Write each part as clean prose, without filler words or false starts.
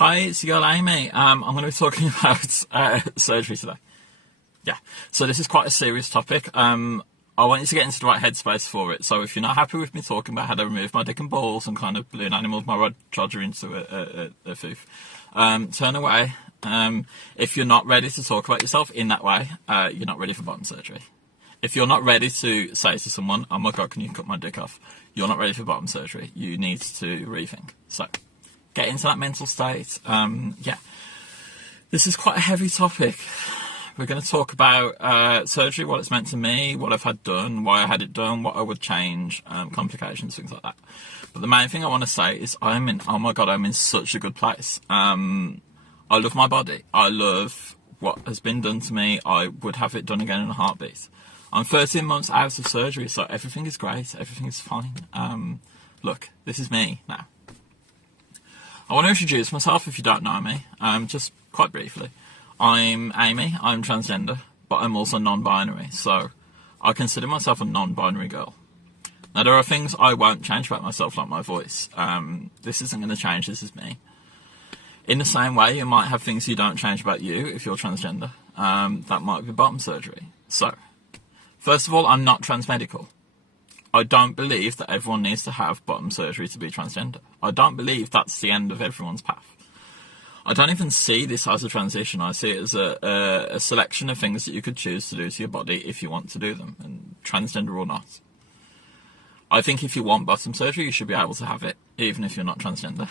Hi, it's your girl Amy. I'm going to be talking about surgery today. Yeah, so this is quite a serious topic. I want you to get into the right headspace for it. So if you're not happy with me talking about how to remove my dick and balls and kind of balloon animals my Rod Rodger into a foof, turn away. If you're not ready to talk about yourself in that way, you're not ready for bottom surgery. If you're not ready to say to someone, oh my God, can you cut my dick off? You're not ready for bottom surgery. You need to rethink. So get into that mental state. Yeah, this is quite a heavy topic. We're going to talk about surgery, what it's meant to me, what I've had done, why I had it done, what I would change, complications, things like that. But the main thing I want to say is I'm in such a good place. I love my body. I love what has been done to me. I would have it done again in a heartbeat. I'm 13 months out of surgery, so everything is great. Everything is fine. Look, this is me now. I want to introduce myself if you don't know me, just quite briefly. I'm Amy, I'm transgender, but I'm also non-binary, so I consider myself a non-binary girl. Now, there are things I won't change about myself, like my voice. This isn't going to change, this is me. In the same way, you might have things you don't change about you if you're transgender. That might be bottom surgery. So, first of all, I'm not transmedical. I don't believe that everyone needs to have bottom surgery to be transgender. I don't believe that's the end of everyone's path. I don't even see this as a transition. I see it as a selection of things that you could choose to do to your body if you want to do them, and transgender or not. I think if you want bottom surgery, you should be able to have it, even if you're not transgender.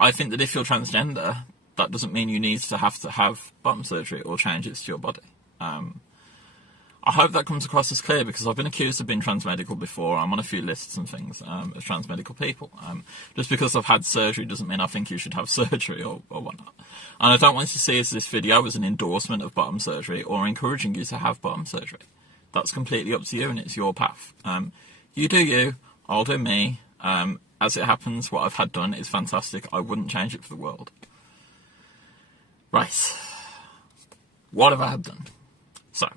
I think that if you're transgender, that doesn't mean you need to have bottom surgery or changes to your body. I hope that comes across as clear, because I've been accused of being transmedical before. I'm on a few lists and things of transmedical people. Just because I've had surgery doesn't mean I think you should have surgery or whatnot. And I don't want you to see this video as an endorsement of bottom surgery or encouraging you to have bottom surgery. That's completely up to you, and it's your path. You do you, I'll do me. As it happens, what I've had done is fantastic. I wouldn't change it for the world. Right. What have I had done? So,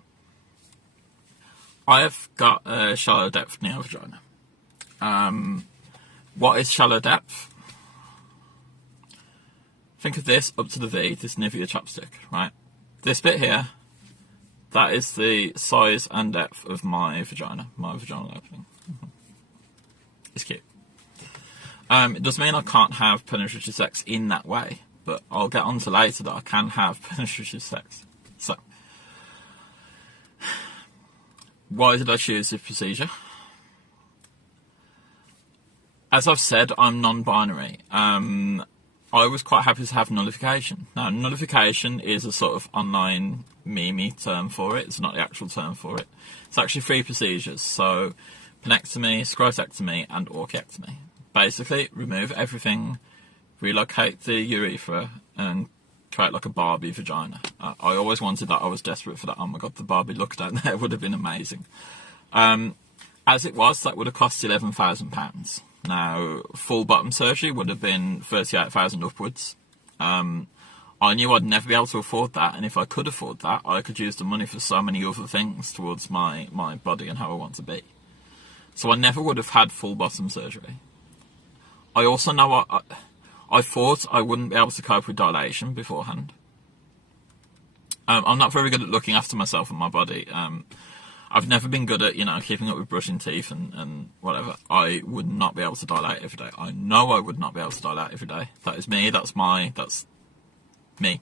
I have got a shallow depth neo-vagina. What is shallow depth? Think of this up to the V, this Nivea chapstick, right? This bit here, that is the size and depth of my vagina, my vaginal opening. It's cute. It does mean I can't have penetrative sex in that way, but I'll get on to later that I can have penetrative sex. So, why did I choose this procedure? As I've said, I'm non-binary. I was quite happy to have nullification. Now, nullification is a sort of online meme term for it. It's not the actual term for it. It's actually 3 procedures. So, penectomy, scrotectomy, and orchiectomy. Basically, remove everything, relocate the urethra, and create like a Barbie vagina. I always wanted that. I was desperate for that. Oh my God, the Barbie look down there would have been amazing. As it was, that would have cost £11,000. Now, full bottom surgery would have been £38,000 upwards. I knew I'd never be able to afford that, and if I could afford that, I could use the money for so many other things towards my body and how I want to be. So I never would have had full bottom surgery. I also know I thought I wouldn't be able to cope with dilation beforehand. I'm not very good at looking after myself and my body. I've never been good at, keeping up with brushing teeth and whatever. I would not be able to dilate every day. I know I would not be able to dilate every day. That is me. That's me.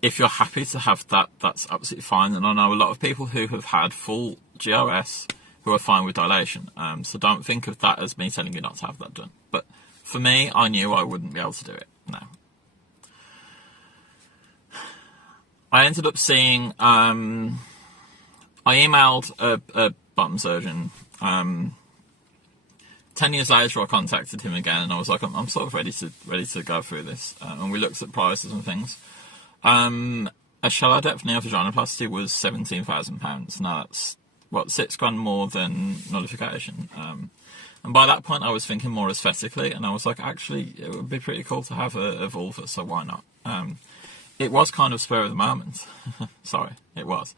If you're happy to have that, that's absolutely fine. And I know a lot of people who have had full GRS who are fine with dilation. So don't think of that as me telling you not to have that done. But for me, I knew I wouldn't be able to do it. No. I ended up seeing, I emailed a bottom surgeon. 10 years later, I contacted him again, and I was like, I'm sort of ready to go through this. And we looked at prices and things. A shallow depth neo-vaginoplasty was £17,000. Now that's, £6,000 more than nullification. And by that point, I was thinking more aesthetically, and I was like, actually, it would be pretty cool to have a vulva, so why not? It was kind of spur of the moment. Sorry, it was.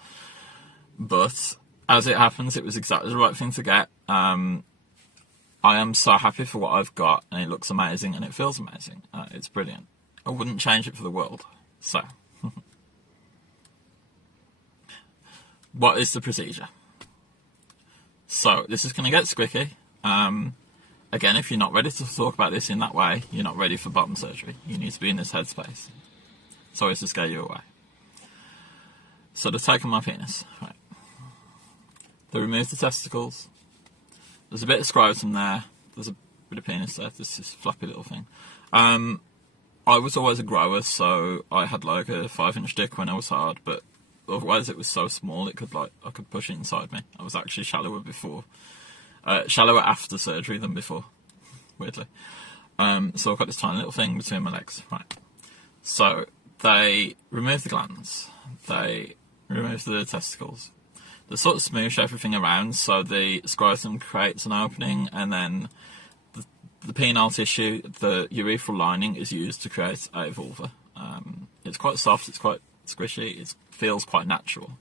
But as it happens, it was exactly the right thing to get. I am so happy for what I've got, and it looks amazing and it feels amazing. It's brilliant. I wouldn't change it for the world. So, what is the procedure? So, this is going to get squicky. Again, if you're not ready to talk about this in that way, you're not ready for bottom surgery. You need to be in this headspace. Sorry to scare you away. So they've taken my penis. Right. They removed the testicles. There's a bit of scrotum there. There's a bit of penis there. This is flappy little thing. I was always a grower, so I had like a 5-inch dick when I was hard, but otherwise it was so small I could push it inside me. I was actually shallower after surgery than before, weirdly. So I've got this tiny little thing between my legs. Right. So they remove the glands. They remove the testicles. They sort of smoosh everything around, so the scrotum creates an opening, and then the penile tissue, the urethral lining, is used to create a vulva. It's quite soft, it's quite squishy, it feels quite natural.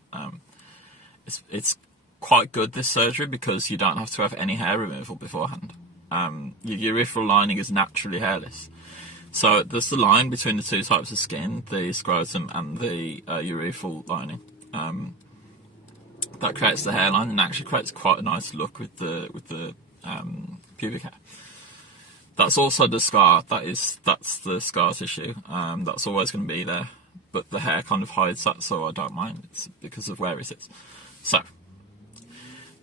It's quite good, this surgery, because you don't have to have any hair removal beforehand. Your urethral lining is naturally hairless. So there's the line between the two types of skin, the scrotum and the urethral lining. That creates the hairline and actually creates quite a nice look with the pubic hair. That's also the scar. That's the scar tissue. That's always going to be there, but the hair kind of hides that, so I don't mind. It's because of where it is. So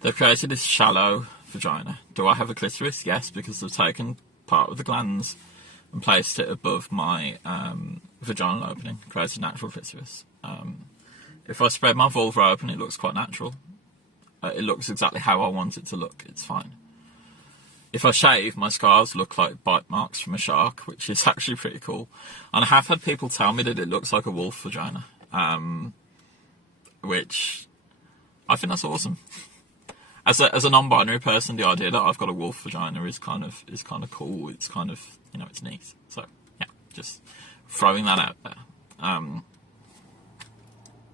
they've created this shallow vagina. Do I have a clitoris? Yes, because they've taken part of the glands and placed it above my vaginal opening, created a natural clitoris. If I spread my vulva open, it looks quite natural. It looks exactly how I want it to look. It's fine. If I shave, my scars look like bite marks from a shark, which is actually pretty cool. And I have had people tell me that it looks like a wolf vagina, which I think that's awesome. As a non-binary person, the idea that I've got a wolf vagina is kind of cool. It's kind of, it's neat. So yeah, just throwing that out there.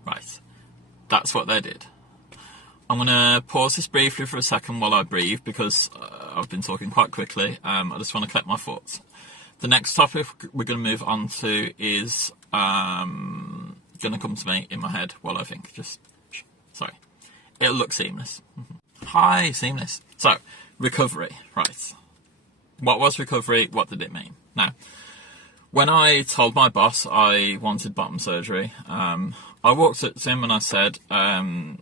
Right, that's what they did. I'm going to pause this briefly for a second while I breathe, because I've been talking quite quickly. I just want to collect my thoughts. The next topic we're going to move on to is going to come to me in my head while I think. Sorry. It'll look seamless. Hi, seamless. So, recovery. Right. What was recovery? What did it mean? Now, when I told my boss I wanted bottom surgery, I walked up to him and I said, I'm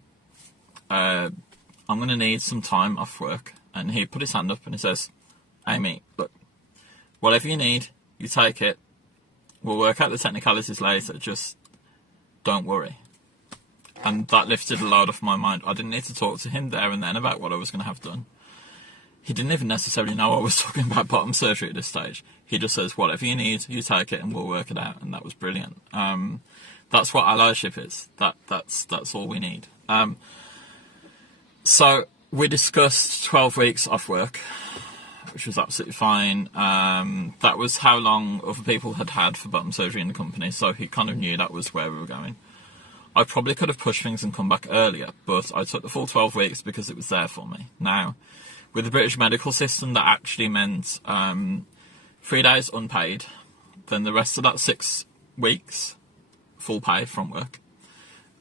going to need some time off work. And he put his hand up and he says, Amy, look, whatever you need, you take it. We'll work out the technicalities later, just don't worry. And that lifted a load off my mind. I didn't need to talk to him there and then about what I was going to have done. He didn't even necessarily know I was talking about bottom surgery at this stage. He just says, whatever you need, you take it and we'll work it out. And that was brilliant. That's what allyship is. That's all we need. So we discussed 12 weeks off work, which was absolutely fine. That was how long other people had for bottom surgery in the company, so he kind of knew that was where we were going. I probably could have pushed things and come back earlier, but I took the full 12 weeks because it was there for me. Now, with the British medical system, that actually meant 3 days unpaid, then the rest of that 6 weeks full pay from work,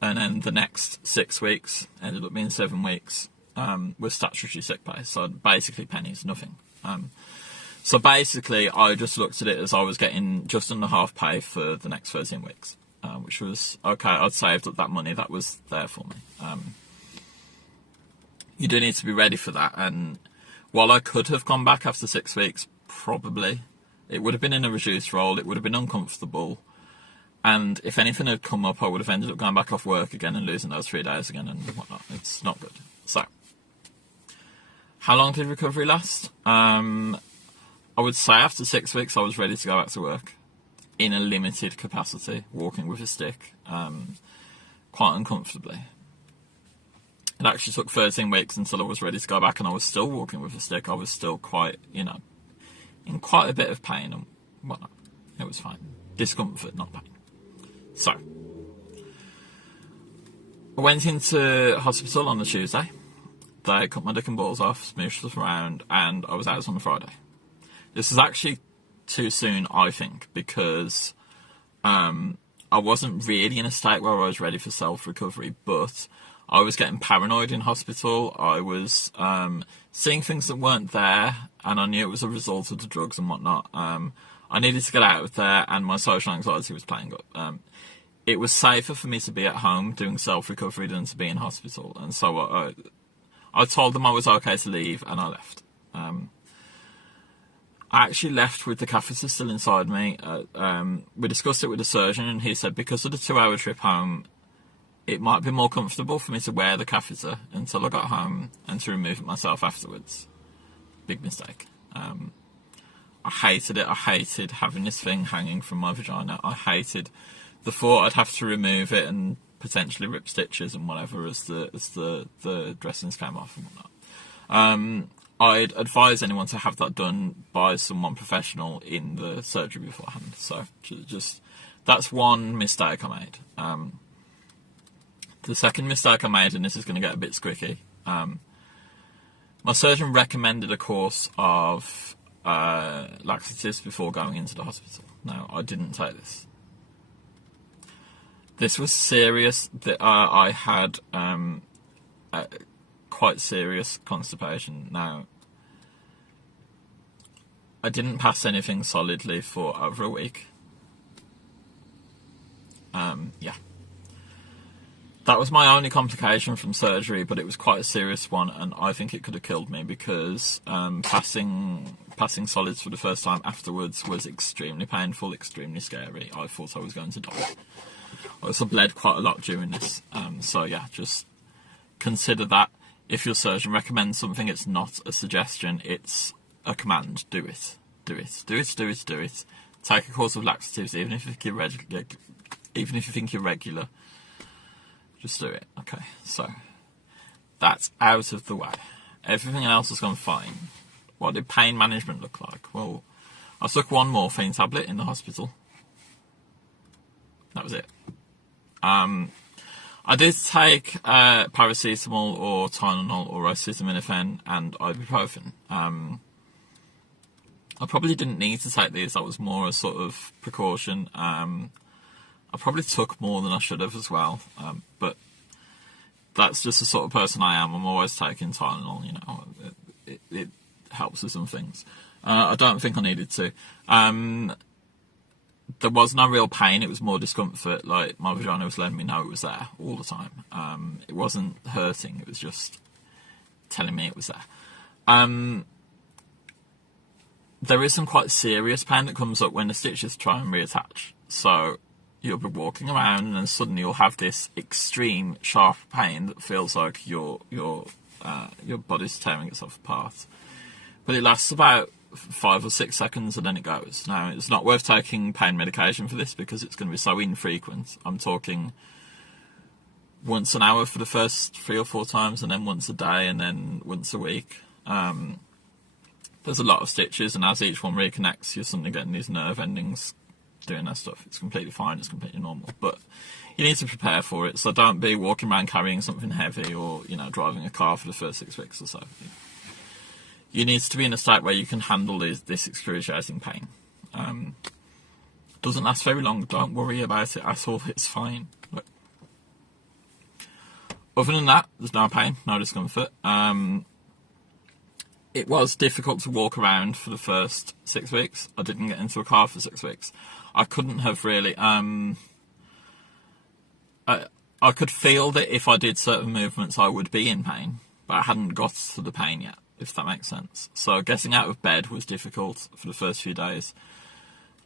and then the next 6 weeks ended up being 7 weeks with statutory sick pay, so basically pennies, nothing. So basically I just looked at it as I was getting just under half pay for the next 13 weeks, which was okay. I'd saved up that money, that was there for me. You do need to be ready for that, and while I could have gone back after 6 weeks, probably it would have been in a reduced role, it would have been uncomfortable. And if anything had come up, I would have ended up going back off work again and losing those 3 days again and whatnot. It's not good. So, how long did recovery last? I would say after 6 weeks, I was ready to go back to work in a limited capacity, walking with a stick, quite uncomfortably. It actually took 13 weeks until I was ready to go back, and I was still walking with a stick. I was still quite, in quite a bit of pain and whatnot. It was fine. Discomfort, not pain. So, I went into hospital on the Tuesday. They cut my dick and balls off, smooshed stuff around, and I was out on a Friday. This is actually too soon, I think, because I wasn't really in a state where I was ready for self-recovery, but I was getting paranoid in hospital. I was seeing things that weren't there, and I knew it was a result of the drugs and whatnot. I needed to get out of there, and my social anxiety was playing up. It was safer for me to be at home doing self-recovery than to be in hospital, and so I told them I was okay to leave, and I left. I actually left with the catheter still inside me. We discussed it with the surgeon, and he said because of the 2-hour trip home, it might be more comfortable for me to wear the catheter until I got home and to remove it myself afterwards. Big mistake. I hated it. I hated having this thing hanging from my vagina. I hated the thought I'd have to remove it and potentially rip stitches and whatever as the dressings came off and whatnot. I'd advise anyone to have that done by someone professional in the surgery beforehand. So just that's one mistake I made. The second mistake I made, and this is going to get a bit squicky, my surgeon recommended a course of laxatives before going into the hospital. Now, I didn't take this. This was serious. I had quite serious constipation. Now, I didn't pass anything solidly for over a week. Yeah. That was my only complication from surgery, but it was quite a serious one, and I think it could have killed me because passing solids for the first time afterwards was extremely painful, extremely scary. I thought I was going to die. I also bled quite a lot during this. So yeah, just consider that. If your surgeon recommends something, it's not a suggestion, it's a command. Do it. Do it. Do it, do it, do it. Take a course of laxatives, even if you think you're regular. Just do it. Okay, so that's out of the way. Everything else has gone fine. What did pain management look like? Well, I took one morphine tablet in the hospital. That was it. I did take paracetamol or Tylenol or acetaminophen and ibuprofen. I probably didn't need to take these. That was more a sort of precaution. I probably took more than I should have as well. But that's just the sort of person I am. I'm always taking Tylenol, you know. It helps with some things. I don't think I needed to. There was no real pain, it was more discomfort. Like, my vagina was letting me know it was there all the time. It wasn't hurting, it was just telling me it was there. There is some quite serious pain that comes up when the stitches try and reattach. So you'll be walking around and then suddenly you'll have this extreme sharp pain that feels like your body's tearing itself apart. But it lasts about 5 or 6 seconds and then it goes. Now, it's not worth taking pain medication for this because it's going to be so infrequent. I'm talking once an hour for the first 3 or 4 times, and then once a day, and then once a week. There's a lot of stitches, and as each one reconnects, you're suddenly getting these nerve endings doing that stuff. It's completely fine, it's completely normal, but you need to prepare for it. So don't be walking around carrying something heavy or, you know, driving a car for the first 6 weeks or so. You need to be in a state where you can handle this excruciating pain. Doesn't last very long. Don't worry about it at all. It's fine. But other than that, there's no pain, no discomfort. It was difficult to walk around for the first 6 weeks. I didn't get into a car for 6 weeks. I couldn't have really... I could feel that if I did certain movements, I would be in pain, but I hadn't got to the pain yet, if that makes sense. So getting out of bed was difficult for the first few days.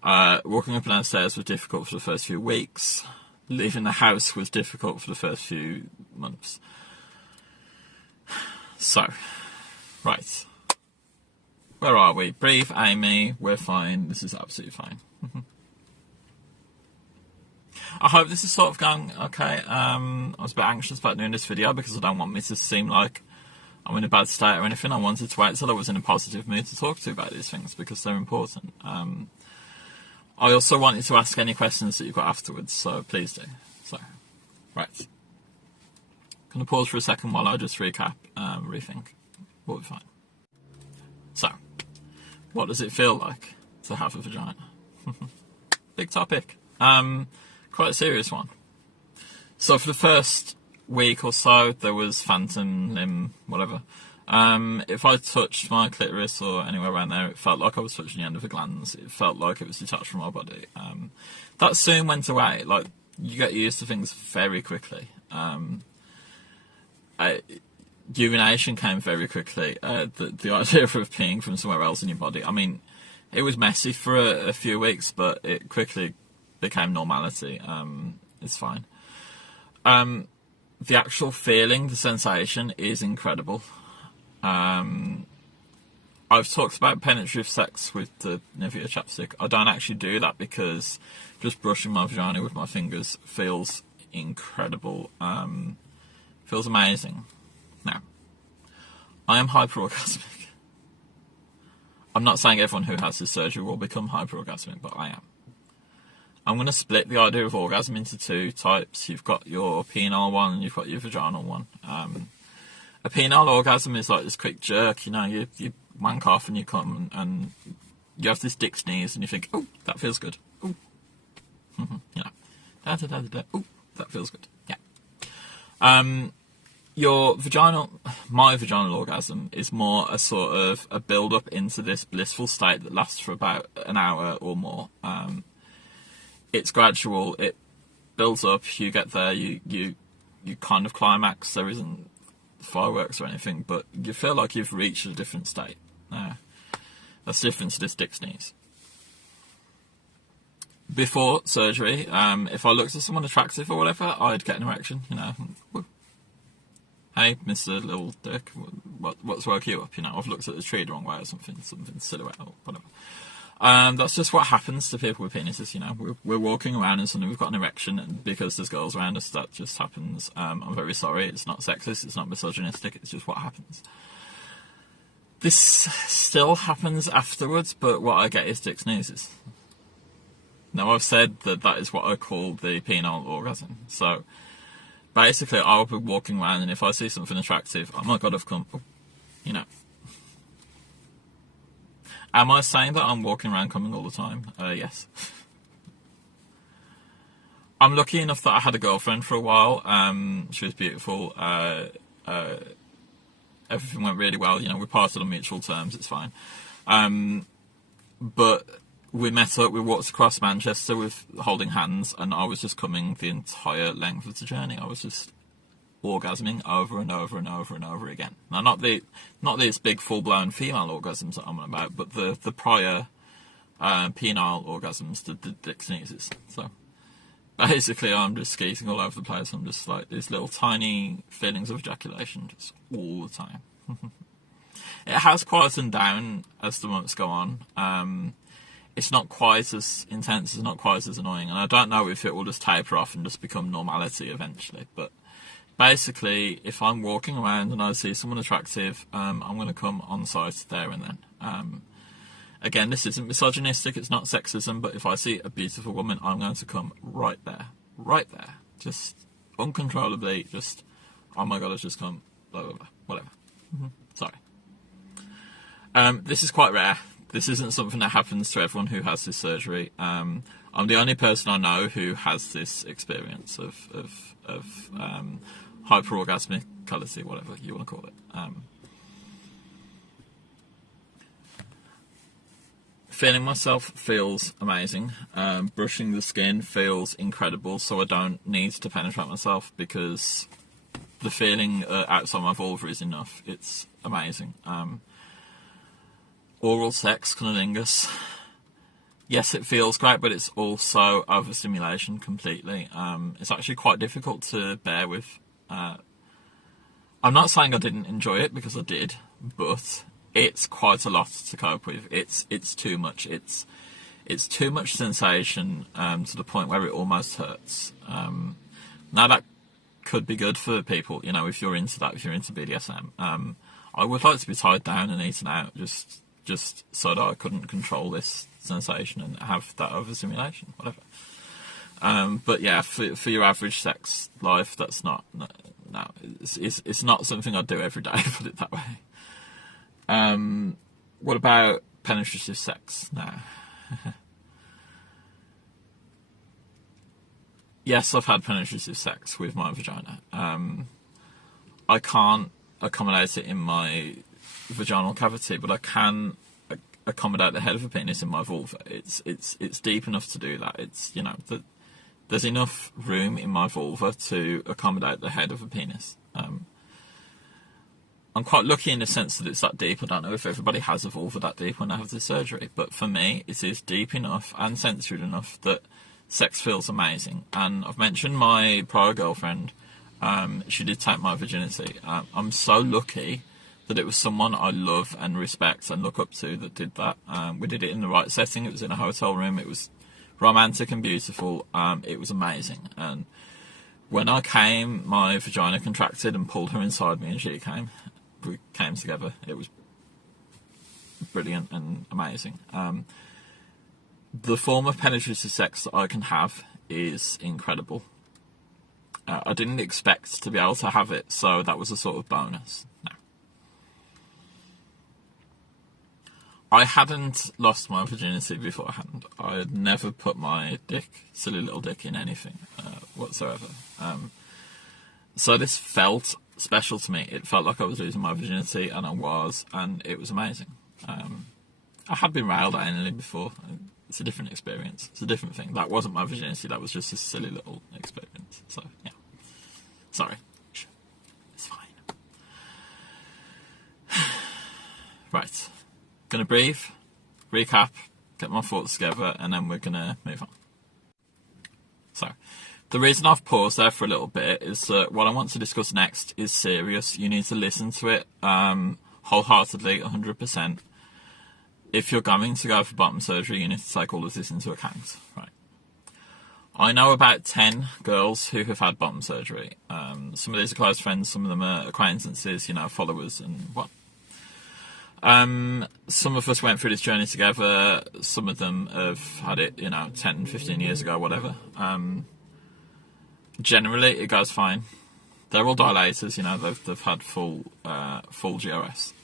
Walking up and down stairs was difficult for the first few weeks. Leaving the house was difficult for the first few months. So, right. Where are we? Breathe, Amy. We're fine. This is absolutely fine. I hope this is sort of going okay. I was a bit anxious about doing this video because I don't want me to seem like I'm in a bad state or anything. I wanted to wait till I was in a positive mood to talk to you about these things because they're important. I also wanted to ask any questions that you've got afterwards, so please do. So, right. Going to pause for a second while I just recap, rethink. We'll be fine. So, what does it feel like to have a vagina? Big topic. Quite a serious one. So for the first week or so, there was phantom limb, whatever. If I touched my clitoris or anywhere around there, it felt like I was touching the end of a glands. It felt like it was detached from my body. That soon went away. Like, you get used to things very quickly. Urination came very quickly. The idea of peeing from somewhere else in your body, I mean, it was messy for a few weeks, but it quickly became normality. It's fine. The actual feeling, the sensation is incredible. I've talked about penetrative sex with the Nivea chapstick. I don't actually do that because just brushing my vagina with my fingers feels incredible. Feels amazing. Now, I am hyperorgasmic. I'm not saying everyone who has this surgery will become hyperorgasmic, but I am. I'm going to split the idea of orgasm into two types. You've got your penile one and you've got your vaginal one. A penile orgasm is like this quick jerk, you know, you wank off and you come and you have this dick sneeze and you think, oh, that feels good. Oh, you know, oh, that feels good. Yeah. My vaginal orgasm is more a sort of a build up into this blissful state that lasts for about an hour or more. It's gradual, it builds up, you get there, you kind of climax, there isn't fireworks or anything, but you feel like you've reached a different state. That's different to this dick sneeze. Before surgery, if I looked at someone attractive or whatever, I'd get an erection, you know. Woo. Hey, Mr. Little Dick, what's woke you up? You know, I've looked at the tree the wrong way or something silhouette or whatever. That's just what happens to people with penises, you know. We're walking around and suddenly we've got an erection, and because there's girls around us, that just happens. I'm very sorry, it's not sexist, it's not misogynistic, it's just what happens. This still happens afterwards, but what I get is dick sneezes. Now, I've said that is what I call the penile orgasm. So, basically, I'll be walking around, and if I see something attractive, oh my god, I've come, you know. Am I saying that I'm walking around coming all the time? Yes. I'm lucky enough that I had a girlfriend for a while. She was beautiful. Everything went really well. You know, we parted on mutual terms. It's fine. But we met up. We walked across Manchester with holding hands, and I was just coming the entire length of the journey. I was just orgasming over and over and over and over again. Now, not these big full-blown female orgasms that I'm on about, but the prior penile orgasms, the dick sneezes. So basically, I'm just skeeting all over the place. I'm just like these little tiny feelings of ejaculation just all the time. It has quietened down as the months go on. It's not quite as intense, it's not quite as annoying, and I don't know if it will just taper off and just become normality eventually, but basically, if I'm walking around and I see someone attractive, I'm going to come on sight there and then. Again, this isn't misogynistic, it's not sexism, but if I see a beautiful woman, I'm going to come right there, just uncontrollably, just, oh my god, I've just come, blah, blah, blah, whatever. Sorry. This is quite rare. This isn't something that happens to everyone who has this surgery. I'm the only person I know who has this experience of hyperorgasmicality, whatever you want to call it. Feeling myself feels amazing. Brushing the skin feels incredible, so I don't need to penetrate myself because the feeling outside my vulva is enough. It's amazing. Oral sex, cunnilingus. Yes, it feels great, but it's also overstimulation completely. It's actually quite difficult to bear with. I'm not saying I didn't enjoy it, because I did, but it's quite a lot to cope with. It's too much. It's too much sensation to the point where it almost hurts. Now that could be good for people, you know, if you're into that, if you're into BDSM. I would like to be tied down and eaten out, just so that I couldn't control this sensation and have that overstimulation, whatever. But yeah, for your average sex life, that's not no. It's not something I do every day, put it that way. What about penetrative sex? No. Yes, I've had penetrative sex with my vagina. I can't accommodate it in my vaginal cavity, but I can accommodate the head of a penis in my vulva. It's deep enough to do that. It's, you know, there's enough room in my vulva to accommodate the head of a penis. I'm quite lucky in the sense that it's that deep. I don't know if everybody has a vulva that deep when they have the surgery, but for me, it is deep enough and sensitive enough that sex feels amazing. And I've mentioned my prior girlfriend. She did take my virginity. I'm so lucky that it was someone I love and respect and look up to that did that. We did it in the right setting. It was in a hotel room. It was romantic and beautiful. It was amazing. And when I came, my vagina contracted and pulled her inside me, and she came. We came together. It was brilliant and amazing. The form of penetrative sex that I can have is incredible. I didn't expect to be able to have it, so that was a sort of bonus. No. I hadn't lost my virginity beforehand. I had never put my silly little dick, in anything whatsoever. So this felt special to me. It felt like I was losing my virginity, and I was, and it was amazing. I had been railed anally before. It's a different experience. It's a different thing. That wasn't my virginity. That was just a silly little experience. So, yeah. Sorry. It's fine. Right. Gonna breathe, recap, get my thoughts together, and then we're gonna move on. So, the reason I've paused there for a little bit is that what I want to discuss next is serious. You need to listen to it wholeheartedly, 100%. If you're going to go for bottom surgery, you need to take all of this into account. Right. I know about 10 girls who have had bottom surgery. Some of these are close friends, some of them are acquaintances, you know, followers and what. Some of us went through this journey together. Some of them have had it, 10, 15 years ago, whatever. Generally, it goes fine. They're all dilators, they've had full GOS.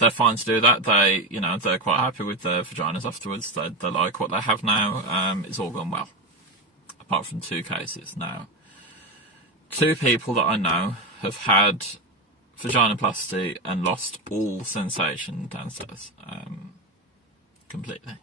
They're fine to do that. They're quite happy with their vaginas afterwards. They like what they have now. It's all gone well, apart from 2 cases. Now, 2 people that I know have had vaginoplasty and lost all sensation downstairs, completely.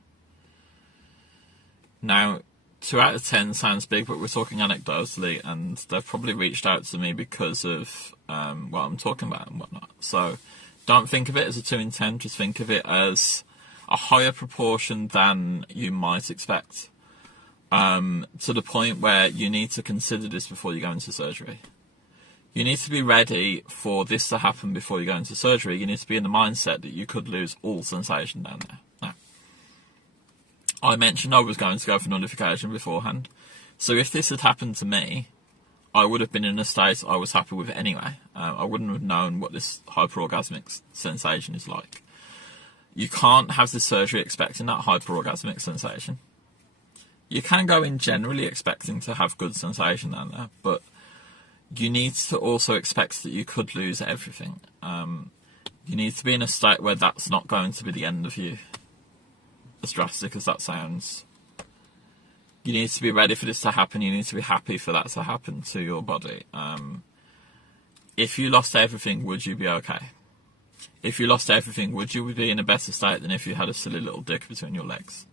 Now, 2 out of 10 sounds big, but we're talking anecdotally, and they've probably reached out to me because of what I'm talking about and whatnot. So, don't think of it as a 2 in 10, just think of it as a higher proportion than you might expect, to the point where you need to consider this before you go into surgery. You need to be ready for this to happen before you go into surgery. You need to be in the mindset that you could lose all sensation down there. Now, I mentioned I was going to go for nullification beforehand, so if this had happened to me, I would have been in a state I was happy with anyway. I wouldn't have known what this hyperorgasmic sensation is like. You can't have this surgery expecting that hyperorgasmic sensation. You can go in generally expecting to have good sensation down there, but you need to also expect that you could lose everything. You need to be in a state where that's not going to be the end of you. As drastic as that sounds. You need to be ready for this to happen. You need to be happy for that to happen to your body. If you lost everything, would you be okay? If you lost everything, would you be in a better state than if you had a silly little dick between your legs?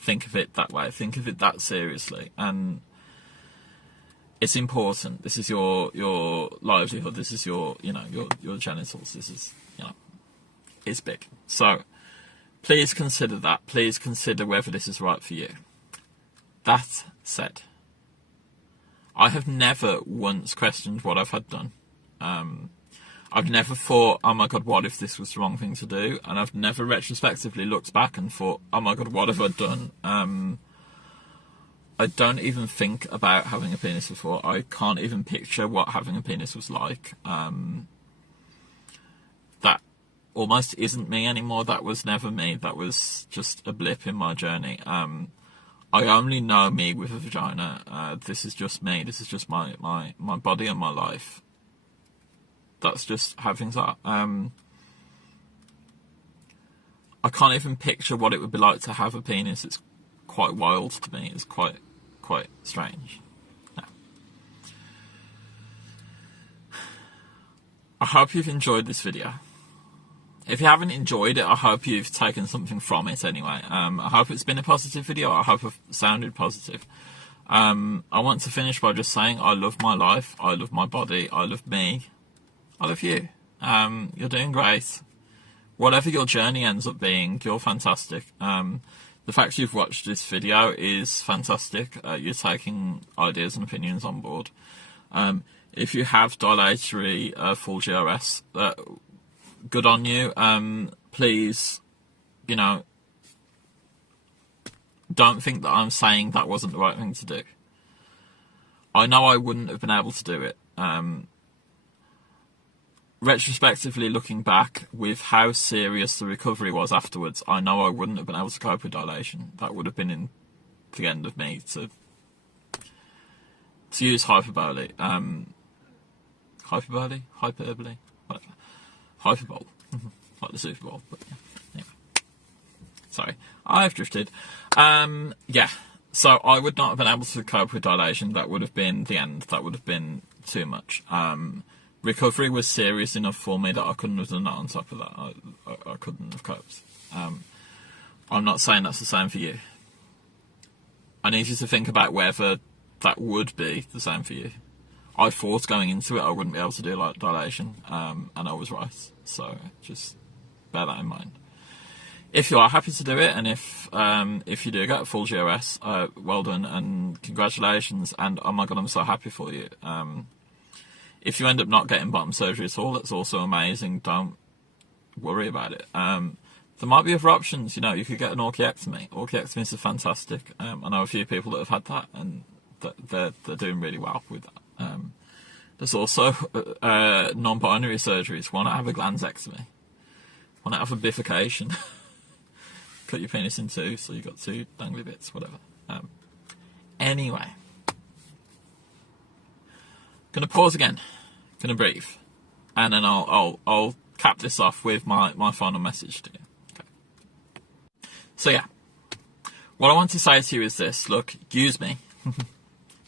Think of it that way. Think of it that seriously. And it's important. This is your livelihood. This is your genitals. This is, it's big. So please consider that. Please consider whether this is right for you. That said, I have never once questioned what I've had done. I've never thought, oh my God, what if this was the wrong thing to do? And I've never retrospectively looked back and thought, oh my God, what have I done? I don't even think about having a penis before. I can't even picture what having a penis was like. That almost isn't me anymore. That was never me. That was just a blip in my journey. I only know me with a vagina. This is just me. This is just my body and my life. That's just how things are. I can't even picture what it would be like to have a penis. It's quite wild to me. It's quite strange. No. I hope you've enjoyed this video. If you haven't enjoyed it, I hope you've taken something from it anyway. I hope it's been a positive video. I hope I've sounded positive. I want to finish by just saying I love my life. I love my body. I love me. I love you. You're doing great. Whatever your journey ends up being, you're fantastic. The fact you've watched this video is fantastic. You're taking ideas and opinions on board. If you have dilatory full GRS, good on you. Please, don't think that I'm saying that wasn't the right thing to do. I know I wouldn't have been able to do it. Retrospectively looking back with how serious the recovery was afterwards, I know I wouldn't have been able to cope with dilation. That would have been in the end of me to use hyperbole. Hyperbole? Whatever. Hyperbole. Like the Super Bowl. But yeah. Anyway. Sorry. I've drifted. Yeah. So I would not have been able to cope with dilation. That would have been the end. That would have been too much. Recovery was serious enough for me that I couldn't have done that on top of that. I couldn't have coped. I'm not saying that's the same for you. I need you to think about whether that would be the same for you. I thought going into it I wouldn't be able to do like dilation, and I was right. So just bear that in mind. If you are happy to do it, and if you do get a full GRS, well done and congratulations. And oh my god, I'm so happy for you. If you end up not getting bottom surgery at all, that's also amazing. Don't worry about it. There might be other options. You could get an orchiectomy. Orchiectomies are fantastic. I know a few people that have had that, and they're doing really well with that. There's also non-binary surgeries. Why not have a glandsectomy? Why not have a bifurcation? Cut your penis in two, so you've got two dangly bits, whatever. Anyway. Gonna pause again. Gonna breathe. And then I'll cap this off with my final message to you. Okay. So yeah. What I want to say to you is this. Look, use me.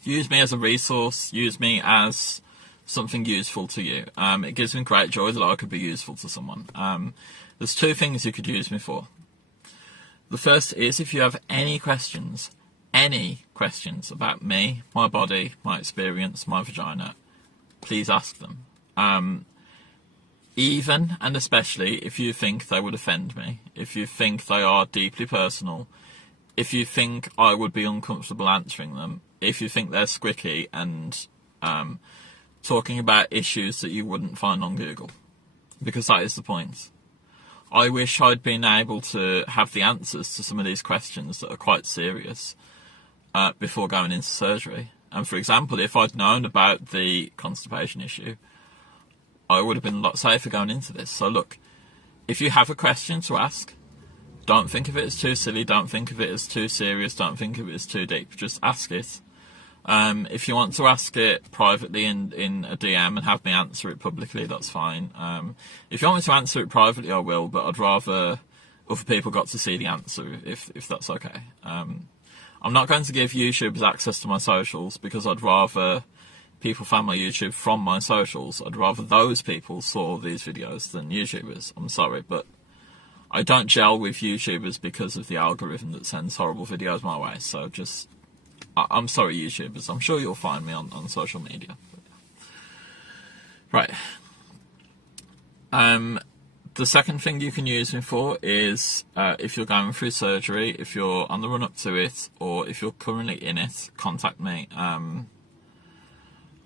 Use me as a resource. Use me as something useful to you. It gives me great joy that I could be useful to someone. There's two things you could use me for. The first is if you have any questions about me, my body, my experience, my vagina, please ask them. Even and especially if you think they would offend me, if you think they are deeply personal, if you think I would be uncomfortable answering them, if you think they're squicky and talking about issues that you wouldn't find on Google, because that is the point. I wish I'd been able to have the answers to some of these questions that are quite serious before going into surgery. And for example, if I'd known about the constipation issue, I would have been a lot safer going into this. So look, if you have a question to ask, don't think of it as too silly, don't think of it as too serious, don't think of it as too deep, just ask it. If you want to ask it privately in a DM and have me answer it publicly, that's fine. If you want me to answer it privately, I will, but I'd rather other people got to see the answer, if that's okay. I'm not going to give YouTubers access to my socials because I'd rather people found my YouTube from my socials. I'd rather those people saw these videos than YouTubers. I'm sorry, but I don't gel with YouTubers because of the algorithm that sends horrible videos my way. So just, I'm sorry, YouTubers. I'm sure you'll find me on social media. Right. The second thing you can use me for is if you're going through surgery, if you're on the run up to it, or if you're currently in it, contact me.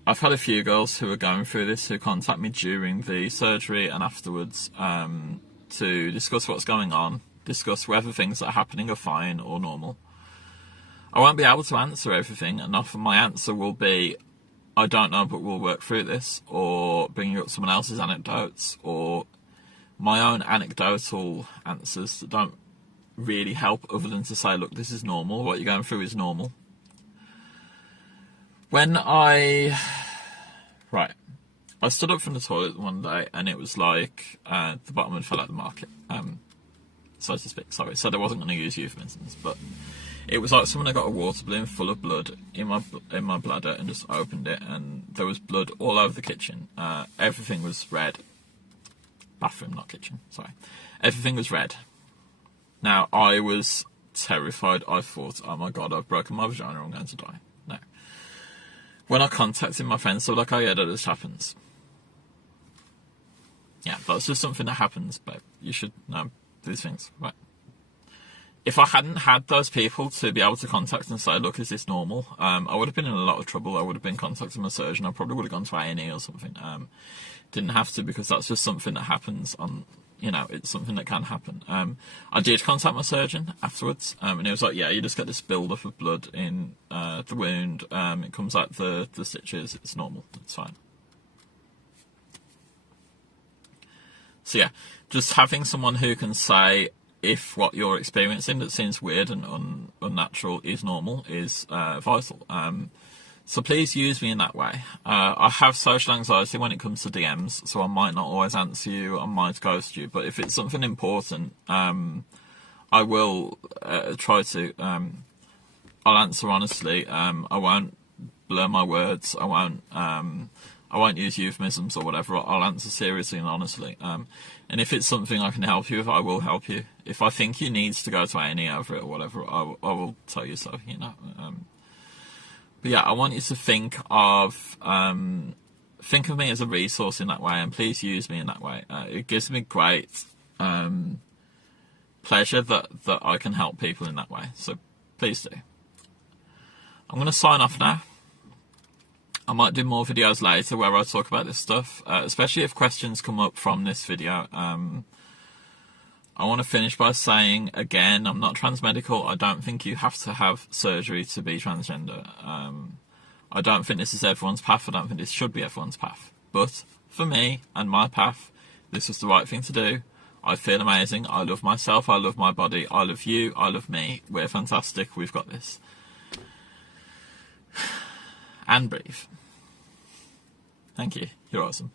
I've had a few girls who are going through this who contact me during the surgery and afterwards to discuss what's going on, discuss whether things that are happening are fine or normal. I won't be able to answer everything, and often my answer will be, I don't know, but we'll work through this, or bringing up someone else's anecdotes, or my own anecdotal answers that don't really help other than to say, look, this is normal, what you're going through is normal. I stood up from the toilet one day and it was like the bottom had fell out of the market, so to speak. Sorry, so I wasn't going to use euphemisms, but it was like someone had got a water balloon full of blood in my bladder and just opened it, and there was blood all over the kitchen. Everything was red. Bathroom, not kitchen, sorry. Everything was red. Now, I was terrified. I thought, oh my God, I've broken my vagina, I'm going to die. No. When I contacted my friends, they were like, oh yeah, that just happens. Yeah, that's just something that happens, but you should know these things, right? If I hadn't had those people to be able to contact and say, look, is this normal? I would have been in a lot of trouble. I would have been contacting my surgeon. I probably would have gone to A&E or something. Didn't have to, because that's just something that happens on, it's something that can happen. I did contact my surgeon afterwards, and he was like, yeah, you just get this build-up of blood in the wound. It comes out the stitches. It's normal. It's fine. So yeah, just having someone who can say if what you're experiencing that seems weird and unnatural is normal is vital. So please use me in that way. I have social anxiety when it comes to DMs, so I might not always answer you, I might ghost you, but if it's something important, I will try to, I'll answer honestly. I won't blur my words, I won't use euphemisms or whatever. I'll answer seriously and honestly. And if it's something I can help you with, I will help you. If I think you need to go to A&E over it or whatever, I will tell you so, But yeah, I want you to think of me as a resource in that way, and please use me in that way. It gives me great pleasure that I can help people in that way. So please do. I'm going to sign off now. I might do more videos later where I talk about this stuff, especially if questions come up from this video. I want to finish by saying, again, I'm not transmedical. I don't think you have to have surgery to be transgender. I don't think this is everyone's path. I don't think this should be everyone's path. But for me and my path, this is the right thing to do. I feel amazing. I love myself. I love my body. I love you. I love me. We're fantastic. We've got this. And breathe. Thank you. You're awesome.